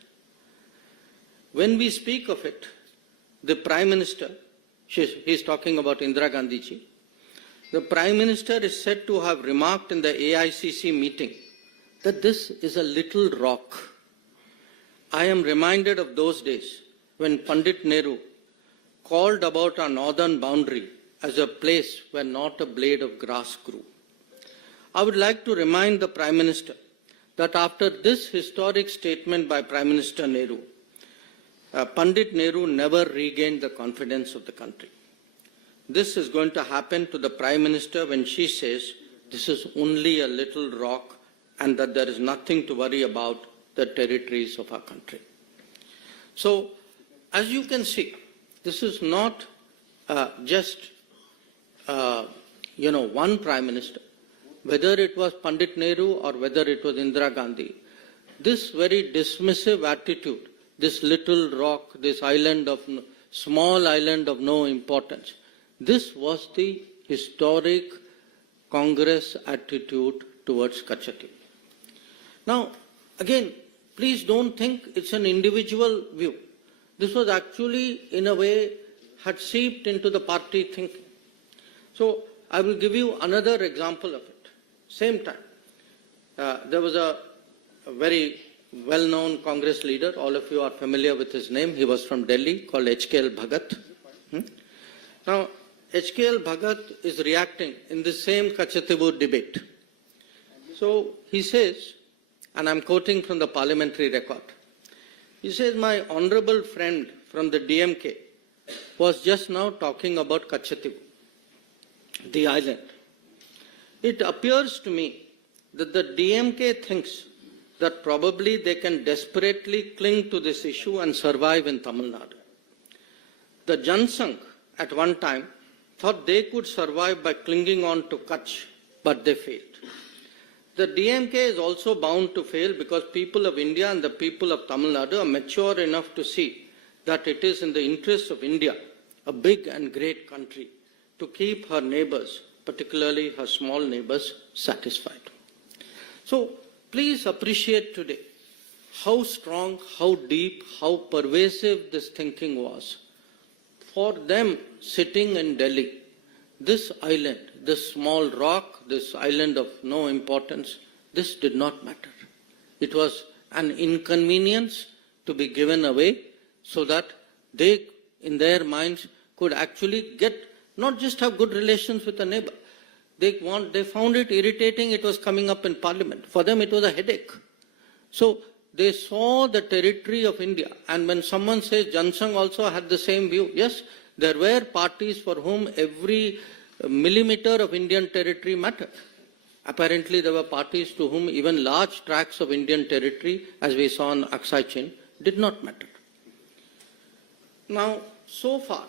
When we speak of it, the Prime Minister, he's talking about Indira Gandhi ji, the Prime Minister is said to have remarked in the AICC meeting that this is a little rock. I am reminded of those days when Pandit Nehru called about our northern boundary as a place where not a blade of grass grew. I would like to remind the Prime Minister that after this historic statement by Prime Minister Nehru, Pandit Nehru never regained the confidence of the country. This is going to happen to the Prime Minister when she says this is only a little rock and that there is nothing to worry about the territories of our country. So, as you can see, this is not just one Prime Minister, whether it was Pandit Nehru or whether it was Indira Gandhi. This very dismissive attitude, this little rock, this small island of no importance, this was the historic Congress attitude towards Kachati. Now, again, please don't think it's an individual view. This was actually, in a way, had seeped into the party thinking. So, I will give you another example of it. Same time, there was a very well-known Congress leader, all of you are familiar with his name, he was from Delhi, called H.K.L. Bhagat. Now, H.K.L. Bhagat is reacting in the same Kachatibu debate. So, he says, and I'm quoting from the parliamentary record, he says, my honorable friend from the DMK was just now talking about Kachatibu, the island. It appears to me that the DMK thinks that probably they can desperately cling to this issue and survive in Tamil Nadu. The Jansangh at one time thought they could survive by clinging on to Kutch, but they failed. The DMK is also bound to fail because people of India and the people of Tamil Nadu are mature enough to see that it is in the interest of India, a big and great country, to keep her neighbors, particularly her small neighbors, satisfied. So please appreciate today how strong, how deep, how pervasive this thinking was. For them sitting in Delhi, this island, this small rock, this island of no importance, this did not matter. It was an inconvenience to be given away so that they, in their minds, could actually not just have good relations with a neighbor. They found it irritating, it was coming up in parliament. For them, it was a headache. So they saw the territory of India. And when someone says Jansangh also had the same view, yes, there were parties for whom every millimeter of Indian territory mattered. Apparently, there were parties to whom even large tracts of Indian territory, as we saw in Aksai Chin, did not matter. Now, so far,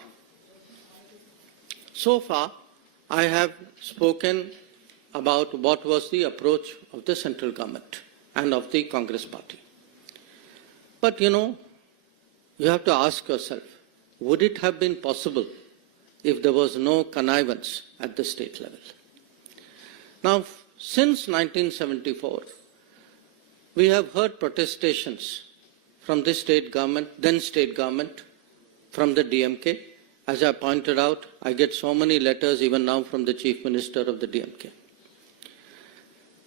I have spoken about what was the approach of the central government and of the Congress party. But you have to ask yourself, would it have been possible if there was no connivance at the state level? Now, since 1974, we have heard protestations from the state government, then state government, from the DMK. As I pointed out, I get so many letters even now from the Chief Minister of the DMK.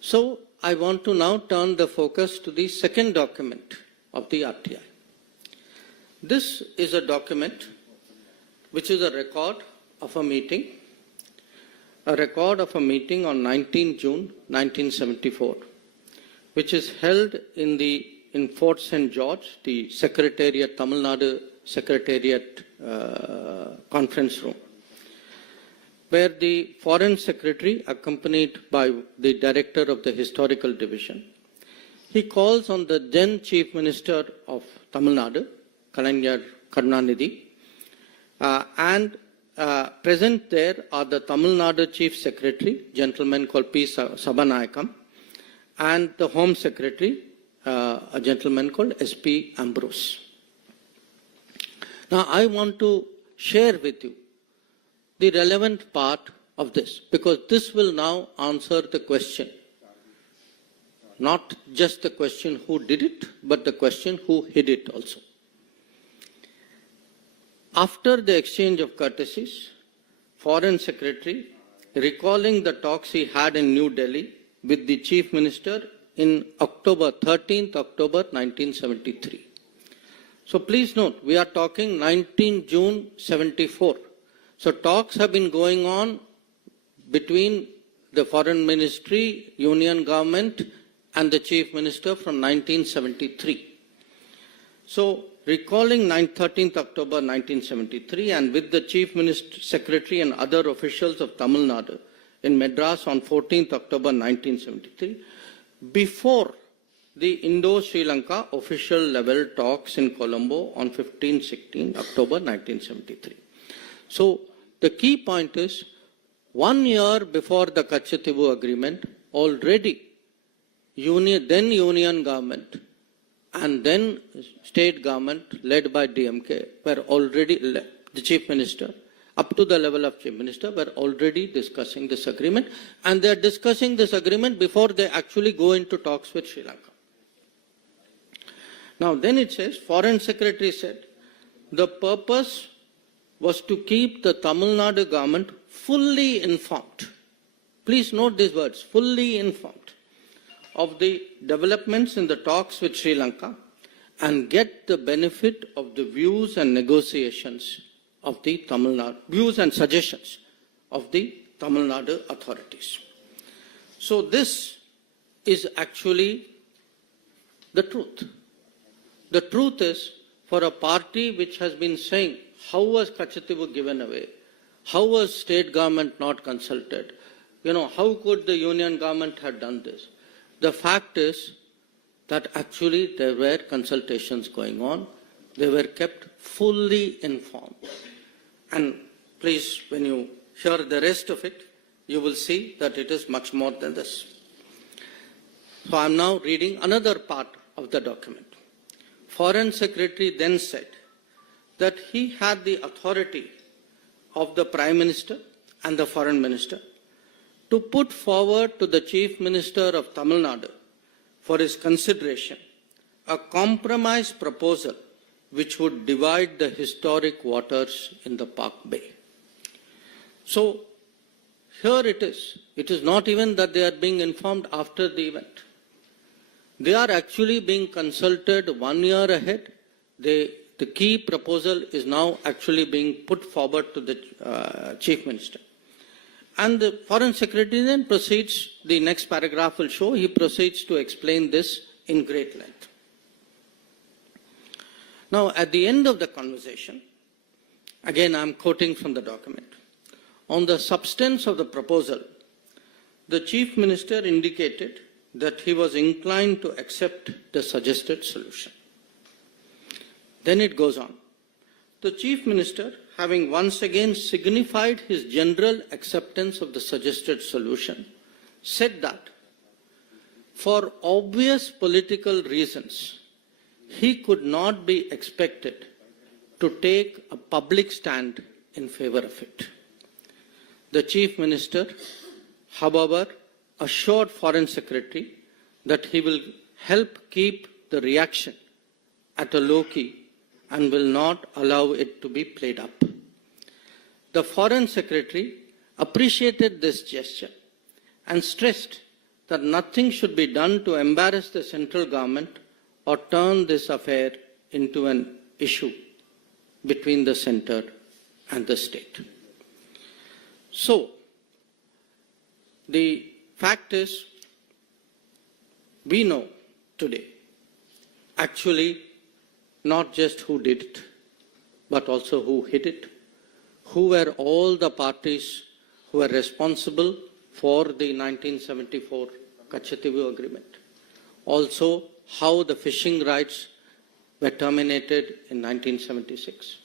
So, I want to now turn the focus to the second document of the RTI. This is a document which is a record of a meeting on 19 June 1974, which is held in Fort St. George, the Secretariat, Tamil Nadu Secretariat conference room, where the Foreign Secretary, accompanied by the Director of the Historical Division, he calls on the then Chief Minister of Tamil Nadu, Kalaignar Karunanidhi, and present there are the Tamil Nadu Chief Secretary, gentleman called P. Sabanayakam, and the Home Secretary, a gentleman called S.P. Ambrose. Now, I want to share with you the relevant part of this, because this will now answer the question, not just the question who did it, but the question who hid it also. After the exchange of courtesies, Foreign Secretary, recalling the talks he had in New Delhi with the Chief Minister in 13th October 1973. So please note, we are talking 19 June 74. So talks have been going on between the Foreign Ministry, Union Government and the Chief Minister from 1973. So recalling 13th October 1973 and with the Chief Minister, Secretary and other officials of Tamil Nadu in Madras on 14th October 1973, before the Indo-Sri Lanka official level talks in Colombo on 15-16 October 1973. So the key point is, 1 year before the Kachetibu agreement, already then Union government and then state government led by DMK were already, the Chief Minister, up to the level of Chief Minister, were already discussing this agreement, and they are discussing this agreement before they actually go into talks with Sri Lanka. Now then it says, Foreign Secretary said, the purpose was to keep the Tamil Nadu government fully informed. Please note these words, fully informed of the developments in the talks with Sri Lanka and get the benefit of the views and negotiations of the Tamil Nadu, views and suggestions of the Tamil Nadu authorities. So this is actually the truth. The truth is, for a party which has been saying, how was Kachetibu given away? How was state government not consulted? How could the union government have done this? The fact is that actually there were consultations going on. They were kept fully informed. And please, when you hear the rest of it, you will see that it is much more than this. So I am now reading another part of the document. Foreign Secretary then said that he had the authority of the Prime Minister and the Foreign Minister to put forward to the Chief Minister of Tamil Nadu for his consideration a compromise proposal which would divide the historic waters in the Park Bay. So here it is. It is not even that they are being informed after the event. They are actually being consulted 1 year ahead. The key proposal is now actually being put forward to the Chief Minister. And the Foreign Secretary then proceeds, the next paragraph will show, he proceeds to explain this in great length. Now, at the end of the conversation, again I am quoting from the document, on the substance of the proposal, the Chief Minister indicated that he was inclined to accept the suggested solution. Then it goes on. The Chief Minister, having once again signified his general acceptance of the suggested solution, said that for obvious political reasons, he could not be expected to take a public stand in favor of it. The Chief Minister, however, assured Foreign Secretary that he will help keep the reaction at a low key and will not allow it to be played up. The Foreign Secretary appreciated this gesture and stressed that nothing should be done to embarrass the central government or turn this affair into an issue between the centre and the state. So, the fact is, we know today actually not just who did it, but also who hid it, who were all the parties who were responsible for the 1974 Kachetibu agreement. Also, how the fishing rights were terminated in 1976.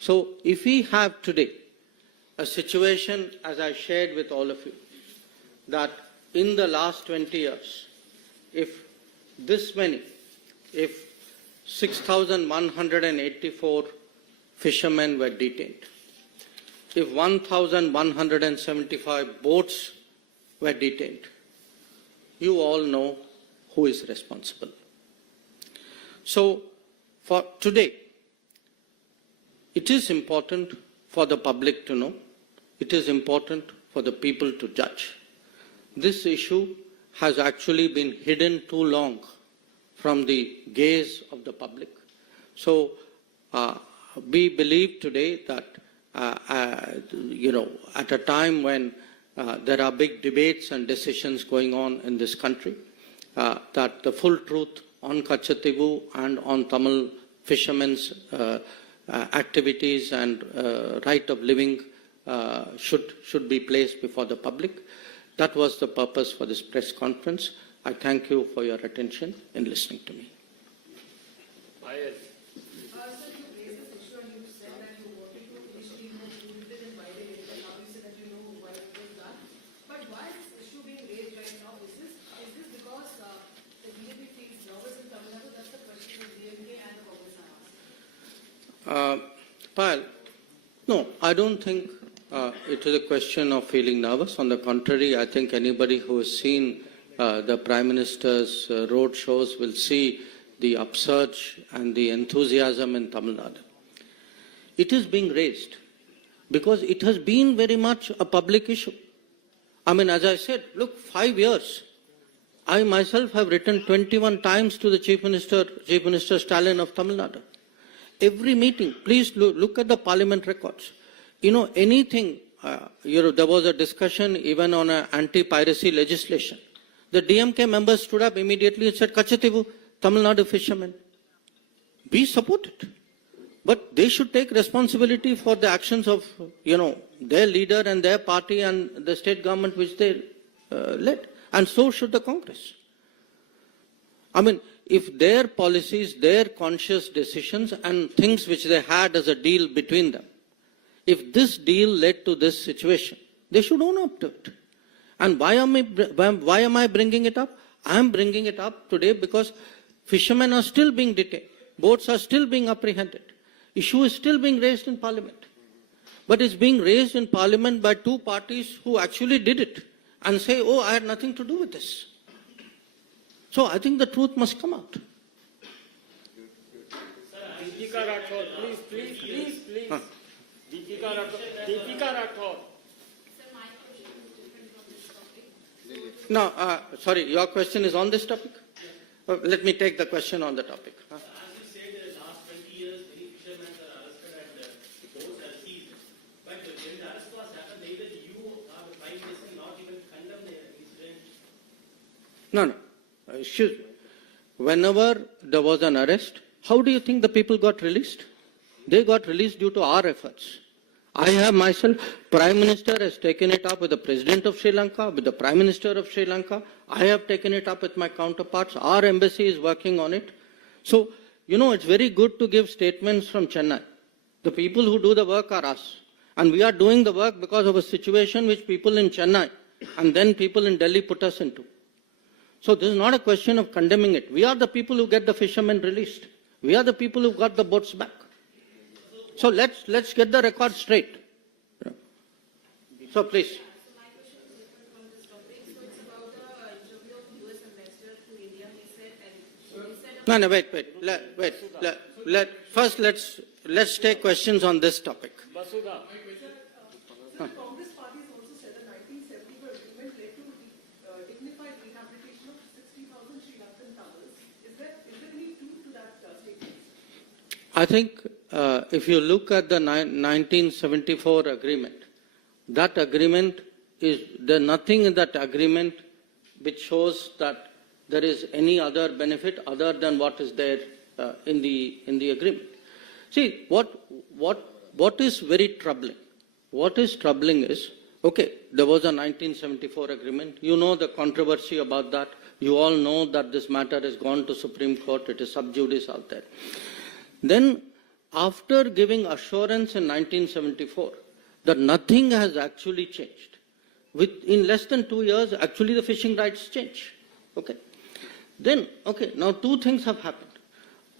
So, if we have today a situation, as I shared with all of you, that in the last 20 years, if 6,184 fishermen were detained, if 1,175 boats were detained, you all know who is responsible. So, for today, it is important for the public to know. It is important for the people to judge. This issue has actually been hidden too long from the gaze of the public. So we believe today that, at a time when there are big debates and decisions going on in this country, that the full truth on Kachativu and on Tamil fishermen's activities and right of living should be placed before the public. That was the purpose for this press conference. I thank you for your attention in listening to me. Payal, no, I don't think it is a question of feeling nervous. On the contrary, I think anybody who has seen the Prime Minister's road shows will see the upsurge and the enthusiasm in Tamil Nadu. It is being raised because it has been very much a public issue. I mean, as I said, look, 5 years. I myself have written 21 times to the Chief Minister Stalin of Tamil Nadu. Every meeting, please look at the parliament records. Anything, there was a discussion even on an anti-piracy legislation. The DMK members stood up immediately and said, Kachativu, Tamil Nadu fishermen. We support it. But they should take responsibility for the actions of, their leader and their party and the state government which they led. And so should the Congress. I mean, if their policies, their conscious decisions and things which they had as a deal between them, if this deal led to this situation, they should own up to it. And why am I bringing it up? I am bringing it up today because fishermen are still being detained. Boats are still being apprehended. Issue is still being raised in Parliament. But it's being raised in Parliament by two parties who actually did it and say, oh, I had nothing to do with this. So I think the truth must come out. Deepika Rathod, please. Deepika Rathod. No, sorry, your question is on this topic? Let me take the question on the topic. As you said, in the last 20 years, many fishermen are arrested and those are seized. But when the arrest was happened, neither you or the Prime Minister not even condemned the incident. No. Excuse me. Whenever there was an arrest, how do you think the people got released? They got released due to our efforts. I have myself, Prime Minister has taken it up with the President of Sri Lanka, with the Prime Minister of Sri Lanka. I have taken it up with my counterparts. Our embassy is working on it. So, it's very good to give statements from Chennai. The people who do the work are us. And we are doing the work because of a situation which people in Chennai and then people in Delhi put us into. So this is not a question of condemning it. We are the people who get the fishermen released. We are the people who got the boats back. So let's get the record straight. So please. My question is different from this topic. So it's about the interview of US ambassador to India. He said First, let's take questions on this topic. Basudha. The Congress party has also said the 1974 agreement led to dignified rehabilitation of 60,000 Sri Lankan Tamils. Is there any truth to that statement? I think if you look at the 1974 agreement, that agreement there's nothing in that agreement which shows that there is any other benefit other than what is there in the agreement. See, what is very troubling? What is troubling is, okay, there was a 1974 agreement. You know the controversy about that. You all know that this matter has gone to Supreme Court. It is sub judice out there. Then, after giving assurance in 1974 that nothing has actually changed, in less than 2 years, actually the fishing rights change. Okay. Then, okay, now two things have happened.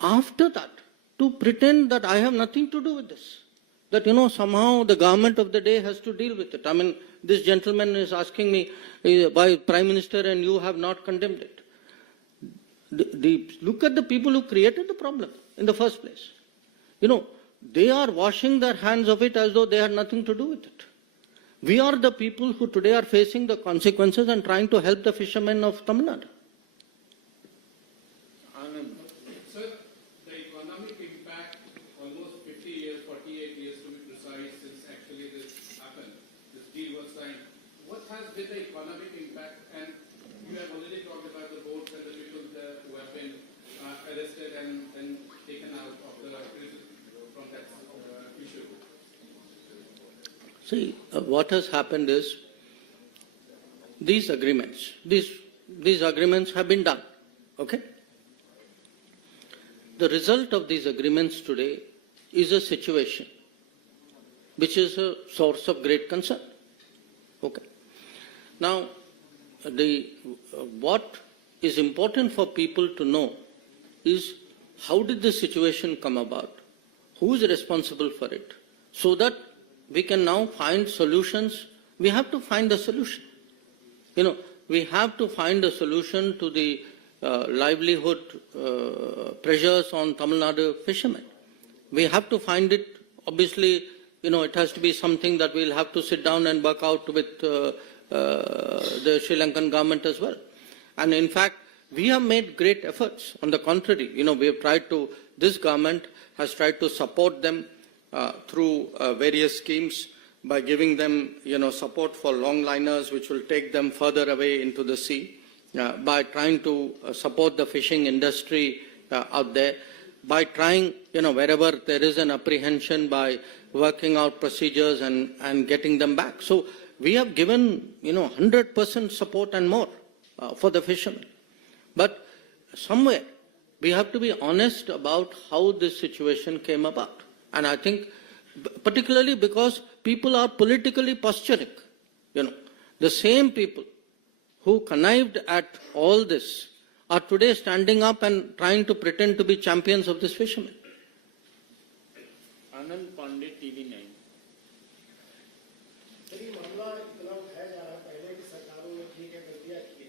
After that, to pretend that I have nothing to do with this, that, somehow the government of the day has to deal with it. I mean, this gentleman is asking me, why Prime Minister and you have not condemned it. Look at the people who created the problem in the first place. they are washing their hands of it as though they had nothing to do with it. We are the people who today are facing the consequences and trying to help the fishermen of Tamil Nadu. Sir, the economic impact, almost 50 years, 48 years to be precise, since actually this happened, this deal was signed. What has been the economic impact? And you have already talked about the boats and the people there who have been arrested and then taken out of the prison from that issue. See, what has happened is these agreements have been done, okay? The result of these agreements today is a situation which is a source of great concern, okay? Now, what is important for people to know is how did this situation come about? Who is responsible for it? So that we can now find solutions. We have to find a solution. We have to find a solution to the livelihood pressures on Tamil Nadu fishermen. We have to find it. Obviously, it has to be something that we'll have to sit down and work out with the Sri Lankan government as well. And in fact, we have made great efforts. On the contrary, we have tried to, this government has tried to support them through various schemes by giving them, support for longliners which will take them further away into the sea, by trying to support the fishing industry out there, by trying, wherever there is an apprehension, by working out procedures and getting them back. So we have given, 100% support and more for the fishermen. But somewhere we have to be honest about how this situation came about. And I think particularly because people are politically posturing, the same people who connived at all this are today standing up and trying to pretend to be champions of this fisherman. Anand Pandey, TV9. यदि मामला इतना उठाया जा रहा है पहले की सरकारों ने ठीक है गलतियां की,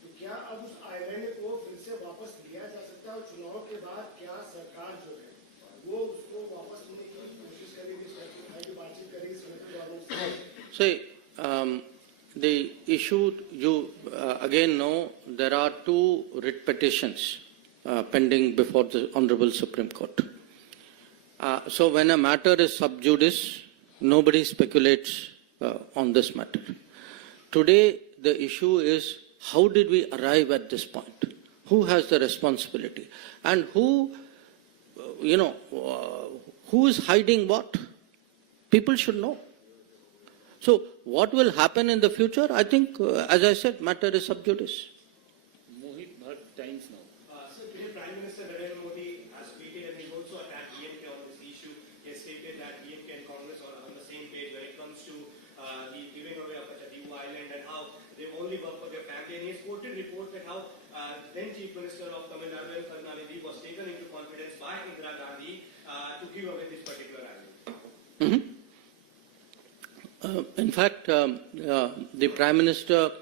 तो क्या अब उस आईलैंड को फिर से वापस लिया जा सकता है और चुनाव के बाद क्या सरकार जो है वो उसको वापस लेने की कोशिश करेगी, बातचीत करेगी सेंट्रल गवर्नमेंट से? The issue, you again know, there are two writ petitions pending before the Honorable Supreme Court. So when a matter is sub judice, nobody speculates on this matter. Today, the issue is how did we arrive at this point? Who has the responsibility? And who is hiding what? People should know. So what will happen in the future? I think, as I said, matter is sub judice. Mohit Bhatt, Times Now. Sir, today Prime Minister Narendra Modi has tweeted and he also attacked DMK on this issue. He has stated that DMK and Congress are on the same page when it comes to the giving away of Kachadivu Island and how they only work for their family. And he has quoted reports that how then Chief Minister of Tamil Nadu, Karunanidhi, was taken into confidence by Indira Gandhi to give away this particular island. Mm-hmm. In fact, the Prime Minister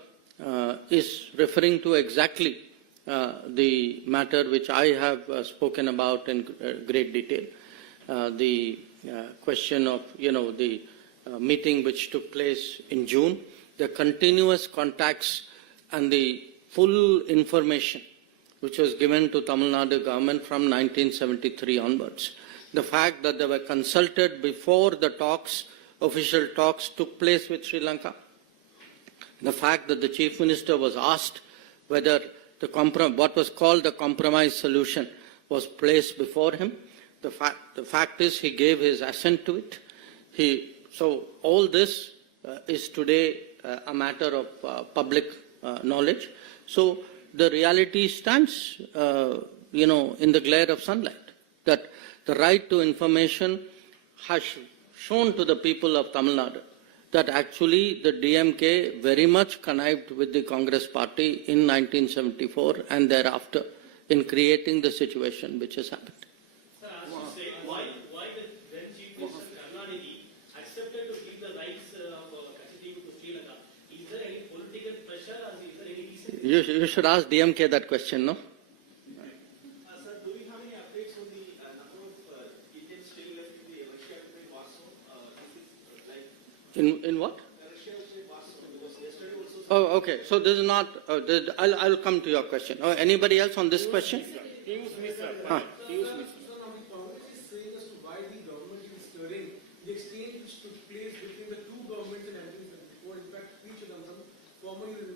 is referring to exactly the matter which I have spoken about in great detail. The question of, the meeting which took place in June, the continuous contacts and the full information which was given to Tamil Nadu government from 1973 onwards. The fact that they were consulted before the talks, official talks took place with Sri Lanka. The fact that the Chief Minister was asked whether what was called the compromise solution was placed before him. The fact is he gave his assent to it. So all this is today a matter of public knowledge. So the reality stands, in the glare of sunlight, that the right to information has shown to the people of Tamil Nadu that actually the DMK very much connived with the Congress party in 1974 and thereafter in creating the situation which has happened. Sir, I was to say, why the then Chief Minister Karunanidhi accepted to give the rights of Kachadivu to Sri Lanka? Is there any political pressure or is there any reason? You should ask DMK that question, no? Sir, do we have any updates on the number of Indians still left in the In what? Oh, okay. So this is not. I'll come to your question. Oh, anybody else on this question? Huh. Congress is saying as to why the government is stirring the exchange which took place between the two governments in 1974. In fact, each of them, formerly the